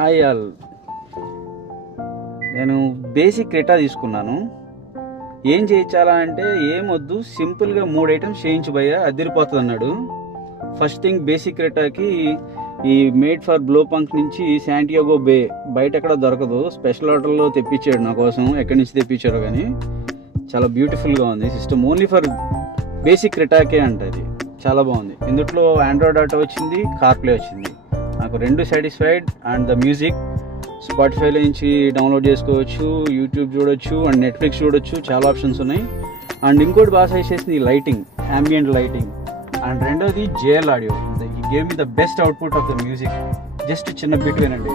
Hi all. నేను basic Creta తీసుకున్నాను. ఏం చేయించాలా అంటే ఏమొద్దు, సింపుల్గా 3 ఐటమ్స్ చేయించు భయ్యా, అదిరిపోతుంది అన్నాడు. ఫస్ట్ థింగ్ బేసిక్ క్రెటాకి ఈ మేడ్ ఫర్ బ్లో పంక్ నుంచి శాంటియాగో బే బయట ఎక్కడ దొరకదు, స్పెషల్ ఆర్డర్లో తెప్పించాడు నా కోసం. ఎక్కడి నుంచి తెప్పించాడో కానీ చాలా బ్యూటిఫుల్గా ఉంది సిస్టమ్. ఓన్లీ ఫర్ బేసిక్ క్రెటాకే అంట. ఇది చాలా బాగుంది. ఇందులో ఆండ్రాయిడ్ ఆటో వచ్చింది, కార్ప్లే వచ్చింది. నాకు 2 సాటిస్ఫైడ్. అండ్ ద మ్యూజిక్ స్పాటిఫైలో నుంచి డౌన్లోడ్ చేసుకోవచ్చు, యూట్యూబ్ చూడొచ్చు అండ్ నెట్ఫ్లిక్స్ చూడొచ్చు. చాలా ఆప్షన్స్ ఉన్నాయి. అండ్ ఇంకోటి బాగా సజెస్ట్ చేసింది ఈ లైటింగ్, ambient లైటింగ్. అండ్ రెండోది JL ఆడియో. ఈ game me the best output of the music. Just చిన్న బిట్ వినండి.